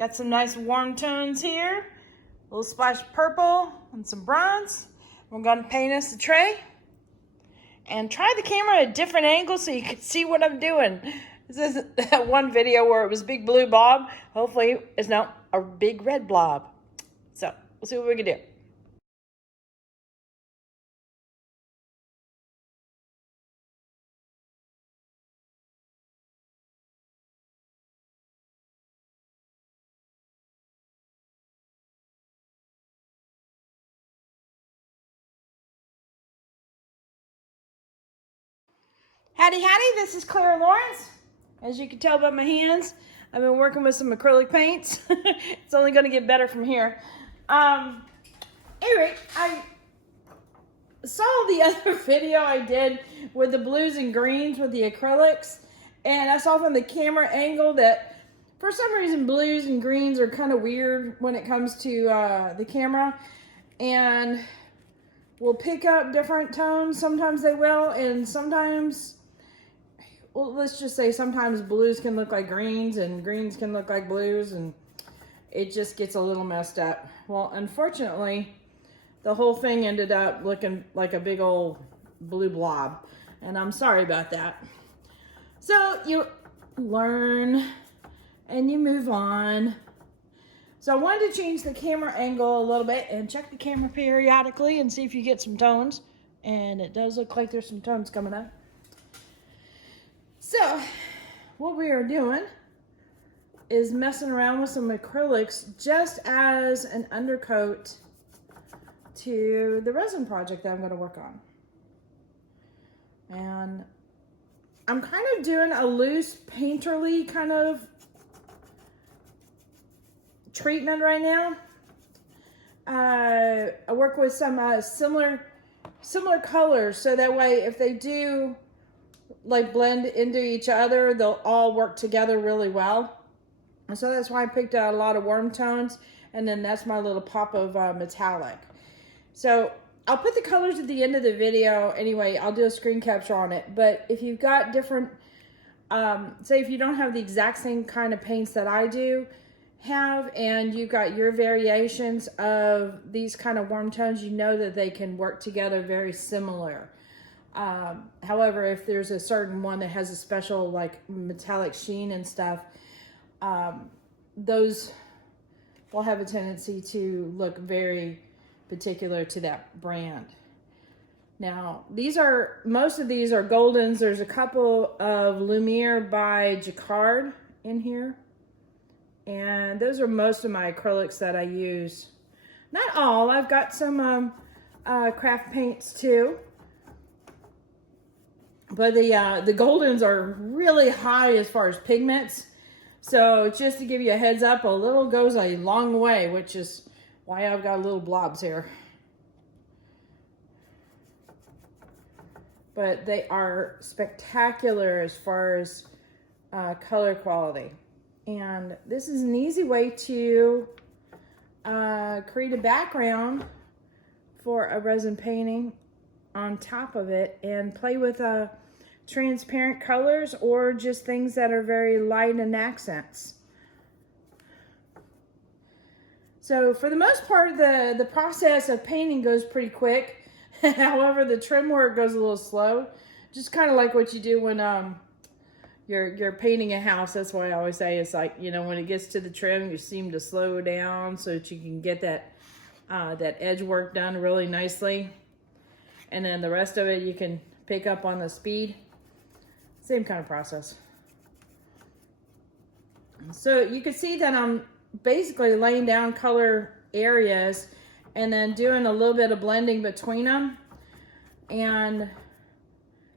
Got some nice warm tones here. A little splash of purple and some bronze. We're gonna paint us the tray. And try the camera at a different angle so you can see what I'm doing. This is that one video where it was a big blue blob. Hopefully it's now a big red blob. So we'll see what we can do. Howdy Howdy, this is Clara Lawrence. As you can tell by my hands, I've been working with some acrylic paints. It's only going to get better from here. Anyway, I saw the other video I did with the blues and greens with the acrylics, and I saw from the camera angle that for some reason blues and greens are kind of weird when it comes to the camera, and will pick up different tones. Sometimes they will, and sometimes, well, let's just say sometimes blues can look like greens and greens can look like blues, and it just gets a little messed up. Well, unfortunately, the whole thing ended up looking like a big old blue blob, and I'm sorry about that. So you learn and you move on. So I wanted to change the camera angle a little bit and check the camera periodically and see if you get some tones. And it does look like there's some tones coming up. So what we are doing is messing around with some acrylics just as an undercoat to the resin project that I'm going to work on. And I'm kind of doing a loose painterly kind of treatment right now. I work with some similar colors, so that way if they do like blend into each other, they'll all work together really well. And so that's why I picked out a lot of warm tones, and then that's my little pop of metallic. So I'll put the colors at the end of the video anyway. I'll do a screen capture on it. But if you've got different, say if you don't have the exact same kind of paints that I do have, and you've got your variations of these kind of warm tones, you know that they can work together very similar. However, if there's a certain one that has a special like metallic sheen and stuff, those will have a tendency to look very particular to that brand. Now, most of these are Goldens. There's a couple of Lumiere by Jacquard in here. And those are most of my acrylics that I use. Not all. I've got some craft paints too. But the Goldens are really high as far as pigments. So just to give you a heads up, a little goes a long way, which is why I've got little blobs here. But they are spectacular as far as color quality. And this is an easy way to create a background for a resin painting on top of it, and play with transparent colors or just things that are very light and accents. So for the most part, the process of painting goes pretty quick. However, the trim work goes a little slow. Just kind of like what you do when you're painting a house. That's why I always say it's like, you know, when it gets to the trim, you seem to slow down so that you can get that edge work done really nicely. And then the rest of it, you can pick up on the speed. Same kind of process. So you can see that I'm basically laying down color areas and then doing a little bit of blending between them. And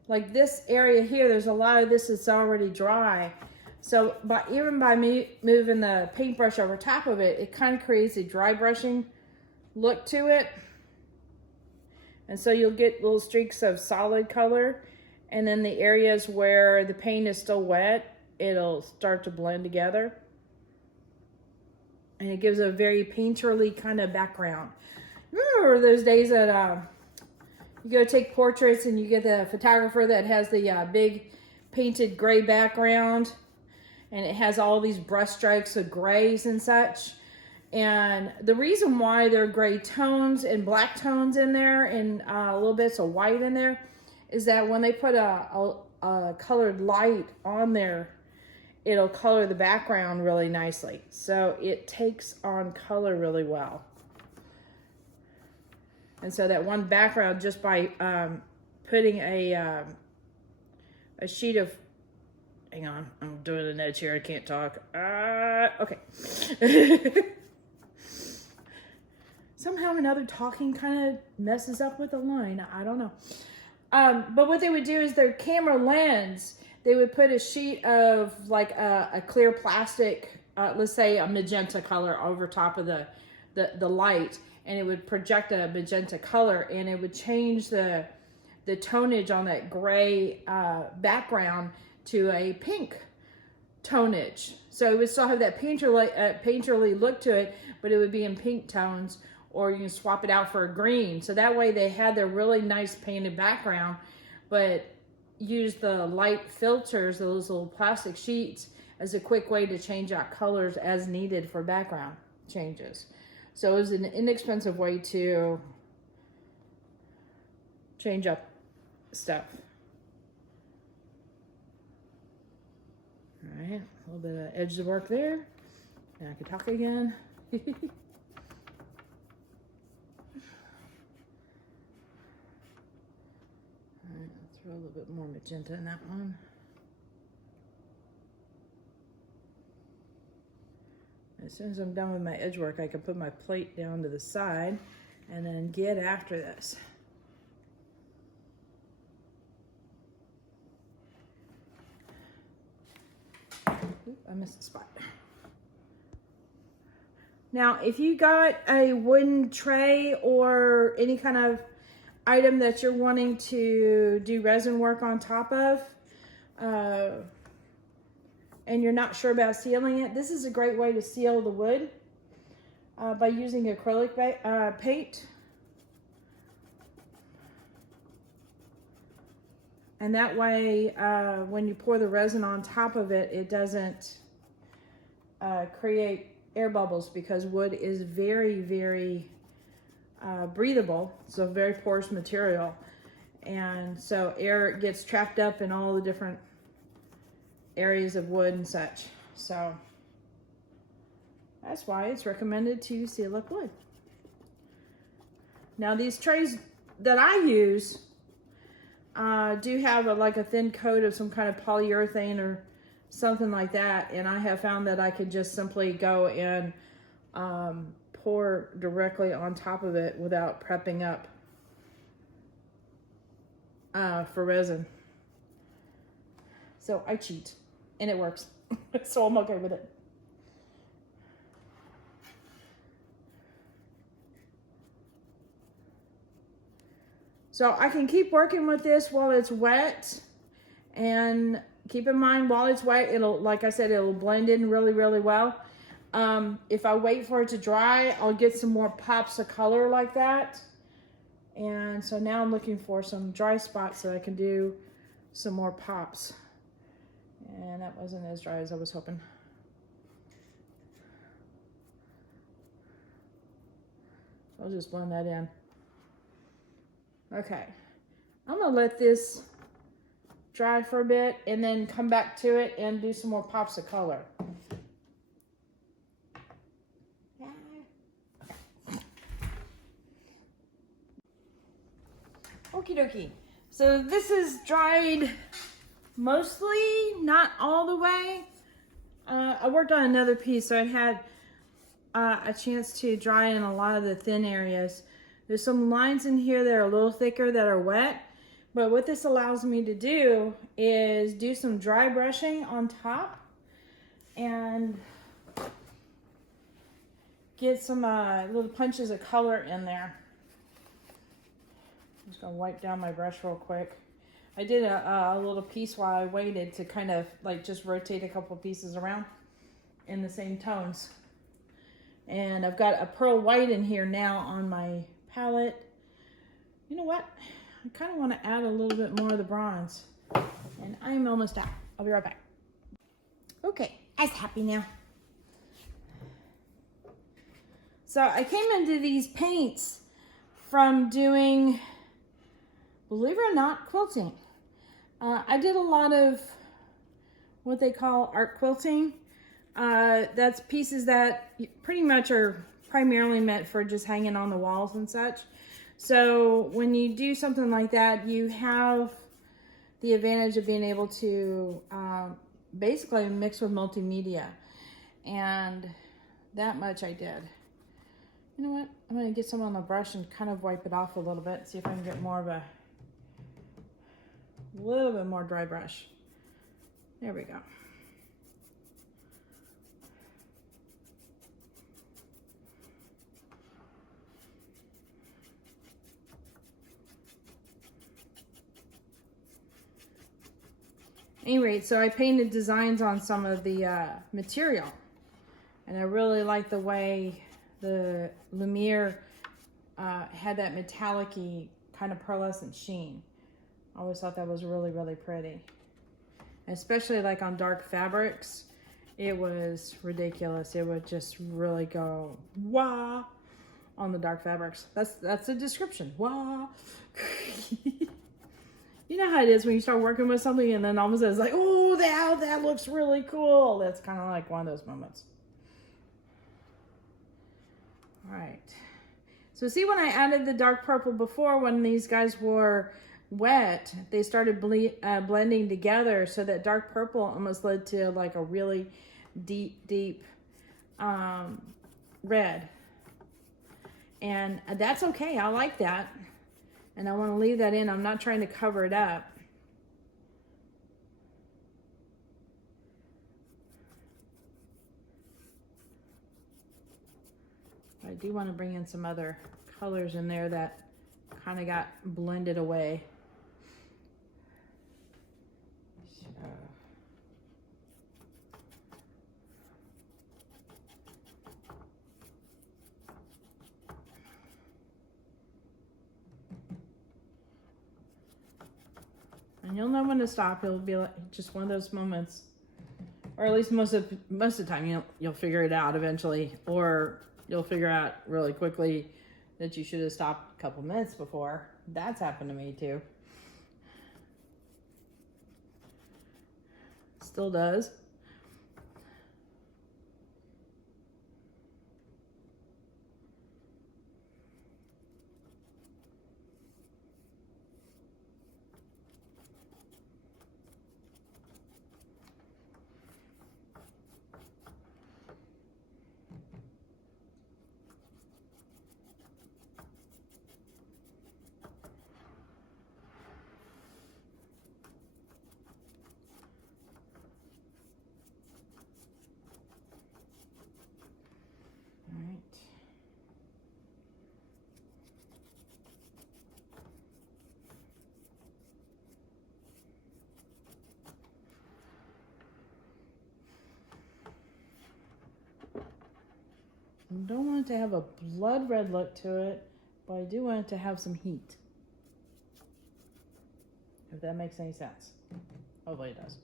like this area here, there's a lot of this that's already dry. So even by me moving the paintbrush over top of it, it kind of creates a dry brushing look to it. And so you'll get little streaks of solid color. And then the areas where the paint is still wet, it'll start to blend together. And it gives a very painterly kind of background. Remember those days that you go take portraits and you get the photographer that has the big painted gray background, and it has all these brush strokes of grays and such. And the reason why there are gray tones and black tones in there and little bits of white in there is that when they put a colored light on there, it'll color the background really nicely. So it takes on color really well. And so that one background, just by putting a sheet of, hang on, I'm doing an edge here, I can't talk. Okay. Somehow or another, talking kind of messes up with the line. I don't know. But what they would do is their camera lens, they would put a sheet of like a clear plastic, let's say a magenta color over top of the light, and it would project a magenta color, and it would change the tonnage on that gray background to a pink tonnage. So it would still have that painterly look to it, but it would be in pink tones, or you can swap it out for a green. So that way they had their really nice painted background, but use the light filters, those little plastic sheets, as a quick way to change out colors as needed for background changes. So it was an inexpensive way to change up stuff. All right, a little bit of edge of work there. And I can talk again. Throw a little bit more magenta in that one. As soon as I'm done with my edge work, I can put my plate down to the side and then get after this. Oop, I missed a spot. Now, if you got a wooden tray or any kind of item that you're wanting to do resin work on top of, and you're not sure about sealing it, this is a great way to seal the wood by using acrylic paint. And that way, when you pour the resin on top of it, it doesn't create air bubbles, because wood is very, very breathable. It's a very porous material, and so air gets trapped up in all the different areas of wood and such. So that's why it's recommended to seal up wood. Now these trays that I use do have like a thin coat of some kind of polyurethane or something like that, and I have found that I could just simply go and pour directly on top of it without prepping up for resin. So I cheat, and it works. So I'm okay with it. So I can keep working with this while it's wet, and keep in mind, while it's wet, it'll, like I said, it'll blend in really, really well. If I wait for it to dry, I'll get some more pops of color like that. And so now I'm looking for some dry spots so I can do some more pops. And that wasn't as dry as I was hoping. I'll just blend that in. Okay, I'm gonna let this dry for a bit and then come back to it and do some more pops of color. Okie dokie. So this is dried mostly, not all the way. I worked on another piece, so I had a chance to dry in a lot of the thin areas. There's some lines in here that are a little thicker that are wet, but what this allows me to do is do some dry brushing on top and get some little punches of color in there. I'm just gonna wipe down my brush real quick. I did a little piece while I waited to kind of like just rotate a couple pieces around in the same tones. And I've got a pearl white in here now on my palette. You know what? I kind of want to add a little bit more of the bronze. And I'm almost out. I'll be right back. Okay, I's happy now. So I came into these paints from doing, believe it or not, quilting. I did a lot of what they call art quilting. That's pieces that pretty much are primarily meant for just hanging on the walls and such. So when you do something like that, you have the advantage of being able to basically mix with multimedia. And that much I did. You know what? I'm going to get some on the brush and kind of wipe it off a little bit. See if I can get more of a little bit more dry brush. There we go. Anyway, so I painted designs on some of the material. And I really like the way the Lumiere had that metallic-y kind of pearlescent sheen. I always thought that was really, really pretty. Especially like on dark fabrics, it was ridiculous. It would just really go wah on the dark fabrics. That's a description. Wah. You know how it is when you start working with something and then all of a sudden it's like, oh, that looks really cool. That's kind of like one of those moments. All right. So see, when I added the dark purple before, when these guys were wet, they started blending together, so that dark purple almost led to like a really deep red. And that's okay. I like that. And I want to leave that in. I'm not trying to cover it up. I do want to bring in some other colors in there that kind of got blended away. And you'll know when to stop. It'll be like just one of those moments, or at least most of the time you'll figure it out eventually, or you'll figure out really quickly that you should have stopped a couple minutes before. That's happened to me too. Still does. I don't want it to have a blood red look to it, but I do want it to have some heat. If that makes any sense. Hopefully it does.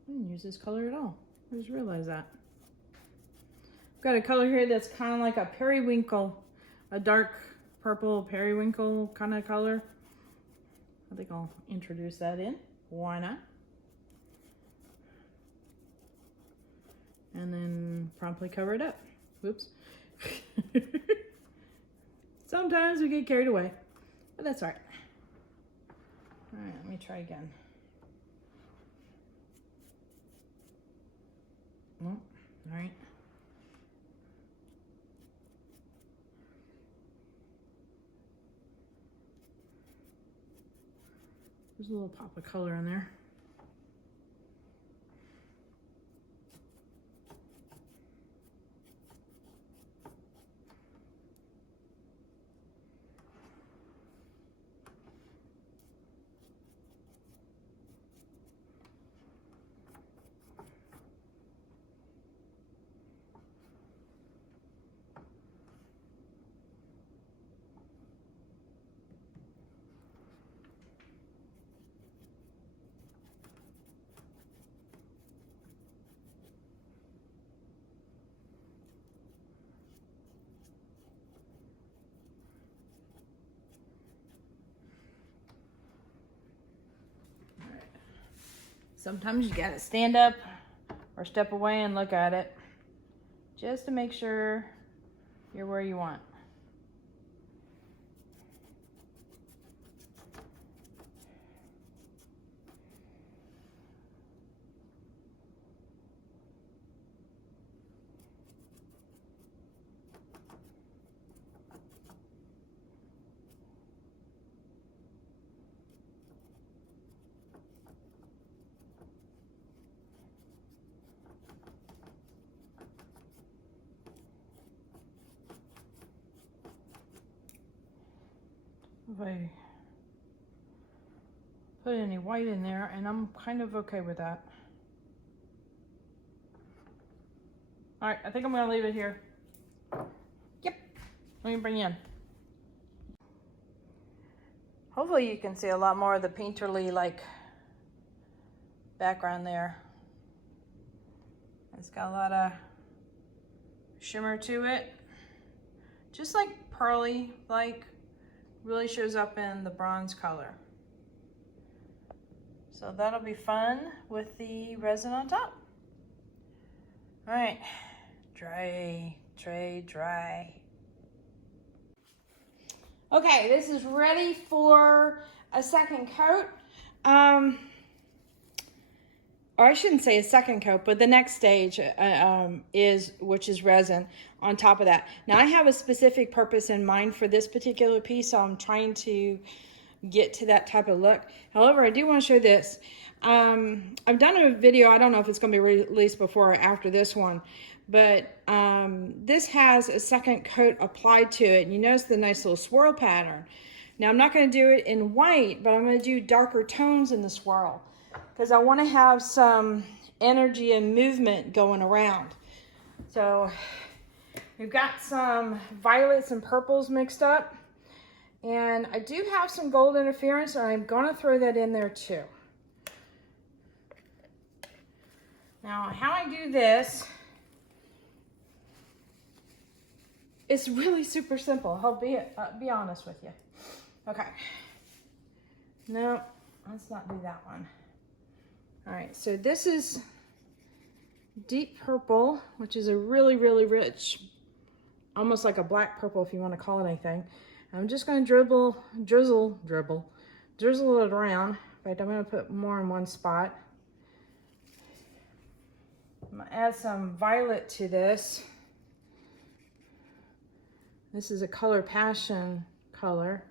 I didn't use this color at all. I just realized that. I've got a color here that's kind of like a periwinkle, a dark purple periwinkle kind of color. I think I'll introduce that in. Why not? And then promptly cover it up. Whoops. Sometimes we get carried away, but that's all right. All right, let me try again. Oh, all right. There's a little pop of color in there. Sometimes you gotta stand up or step away and look at it just to make sure you're where you want. If I put any white in there, and I'm kind of okay with that. All right, I think I'm gonna leave it here. Yep, let me bring you in. Hopefully you can see a lot more of the painterly like background there. It's got a lot of shimmer to it. Just like pearly, like really shows up in the bronze color. So that'll be fun with the resin on top. All right, dry. Okay, this is ready for a second coat. Or I shouldn't say a second coat, but the next stage which is resin on top of that. Now I have a specific purpose in mind for this particular piece, so I'm trying to get to that type of look. However, I do want to show this. I've done a video, I don't know if it's going to be released before or after this one, but this has a second coat applied to it. And you notice the nice little swirl pattern. Now I'm not going to do it in white, but I'm going to do darker tones in the swirl, because I want to have some energy and movement going around. So we've got some violets and purples mixed up, and I do have some gold interference, and I'm going to throw that in there too. Now how I do this, it's really super simple. I'll be honest with you. Okay. No, let's not do that one. All right, so this is deep purple, which is a really, really rich, almost like a black purple if you want to call it anything. I'm just going to drizzle it around. In fact, I'm going to put more in one spot. I'm going to add some violet to this. This is a Color Passion color.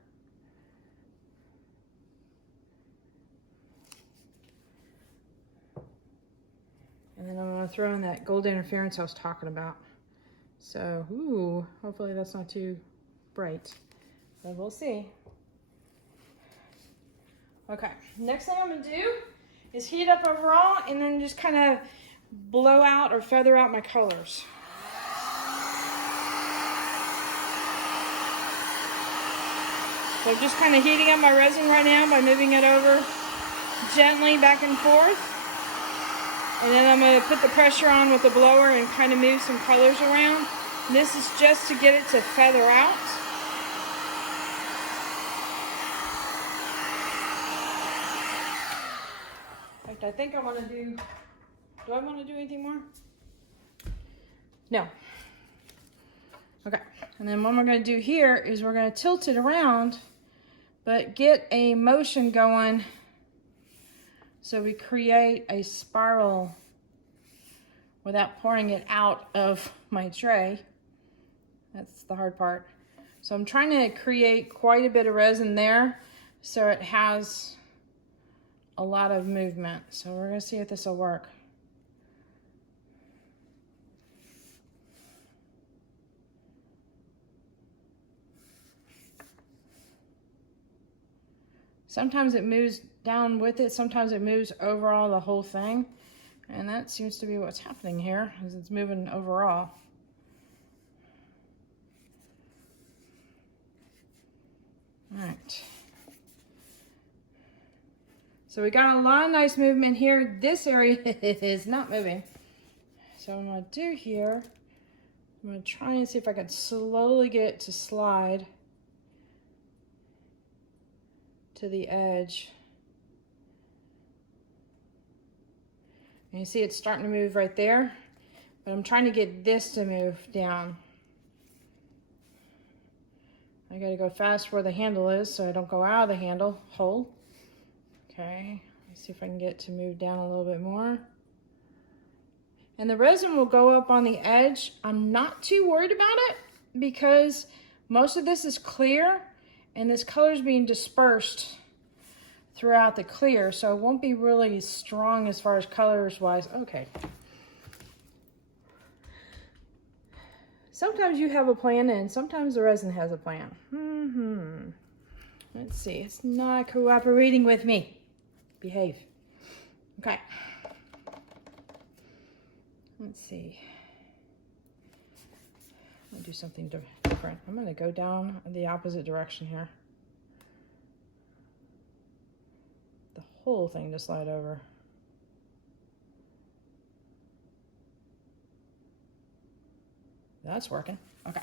And then I'm going to throw in that gold interference I was talking about. So, ooh, hopefully that's not too bright, but we'll see. Okay, next thing I'm going to do is heat up overall and then just kind of blow out or feather out my colors. So I'm just kind of heating up my resin right now by moving it over gently back and forth. And then I'm going to put the pressure on with the blower and kind of move some colors around. And this is just to get it to feather out. In fact, I think I want to do I want to do anything more? No. Okay, and then what we're going to do here is we're going to tilt it around, but get a motion going so we create a spiral without pouring it out of my tray. That's the hard part. So I'm trying to create quite a bit of resin there so it has a lot of movement. So we're going to see if this will work. Sometimes it moves down with it, sometimes it moves overall the whole thing. And that seems to be what's happening here, is it's moving overall. All right. So we got a lot of nice movement here. This area is not moving. So what I'm gonna do here, I'm gonna try and see if I can slowly get it to slide to the edge. And you see it's starting to move right there, but I'm trying to get this to move down. I gotta go fast where the handle is so I don't go out of the handle hole. Okay, let's see if I can get it to move down a little bit more. And the resin will go up on the edge. I'm not too worried about it because most of this is clear and this color is being dispersed throughout the clear, so it won't be really strong as far as colors wise. Okay. Sometimes you have a plan and sometimes the resin has a plan. Let's see, it's not cooperating with me. Behave. Okay. Let's see. I'm gonna do something different. I'm gonna go down the opposite direction here. The whole thing to slide over. That's working. Okay.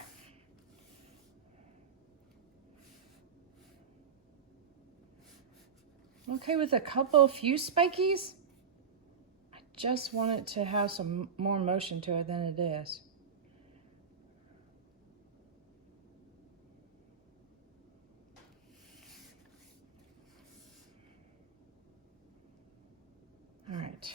Okay with a few spikies. I just want it to have some more motion to it than it is. All right.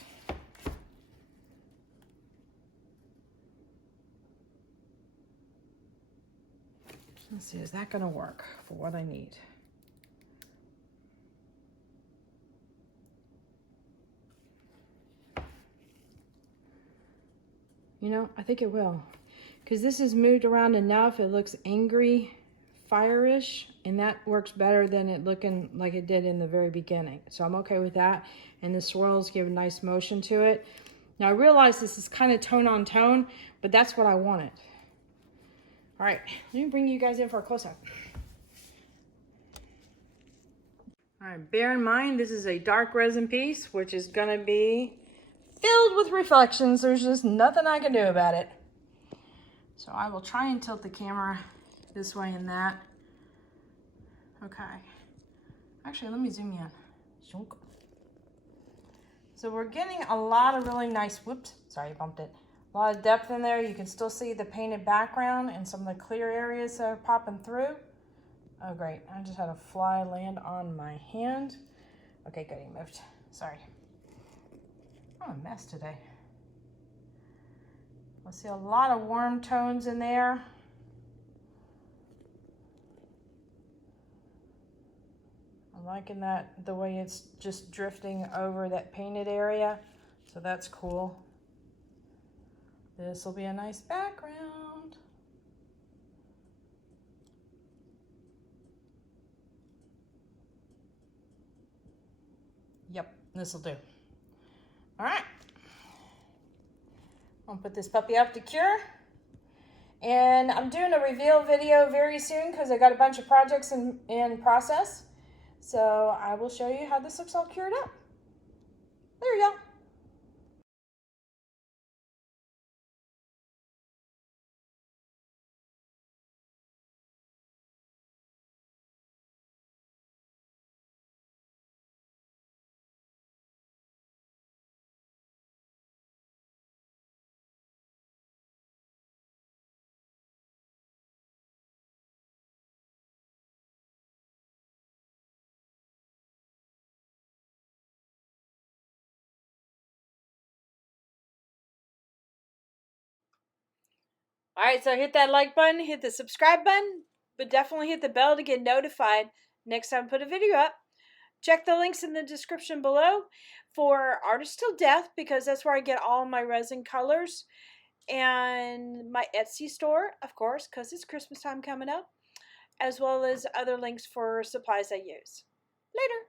Let's see, is that gonna work for what I need? You know, I think it will. Because this is moved around enough, it looks angry, fire-ish, and that works better than it looking like it did in the very beginning. So I'm okay with that. And the swirls give a nice motion to it. Now I realize this is kind of tone on tone, but that's what I wanted. All right, let me bring you guys in for a close-up. All right, bear in mind, this is a dark resin piece, which is gonna be filled with reflections. There's just nothing I can do about it. So I will try and tilt the camera this way and that. Okay. Actually, let me zoom in. So we're getting a lot of really nice, whoops, sorry, I bumped it. A lot of depth in there. You can still see the painted background and some of the clear areas that are popping through. Oh, great. I just had a fly land on my hand. Okay, good, he moved. Sorry. I'm a mess today. I see a lot of warm tones in there. I'm liking that, the way it's just drifting over that painted area. So that's cool. This will be a nice background. Yep, this will do. All right. I'll put this puppy up to cure. And I'm doing a reveal video very soon because I got a bunch of projects in process. So I will show you how this looks all cured up. There you go. All right, so hit that like button, hit the subscribe button, but definitely hit the bell to get notified next time I put a video up. Check the links in the description below for Artist Till Death, because that's where I get all my resin colors, and my Etsy store, of course, because it's Christmas time coming up, as well as other links for supplies I use. Later.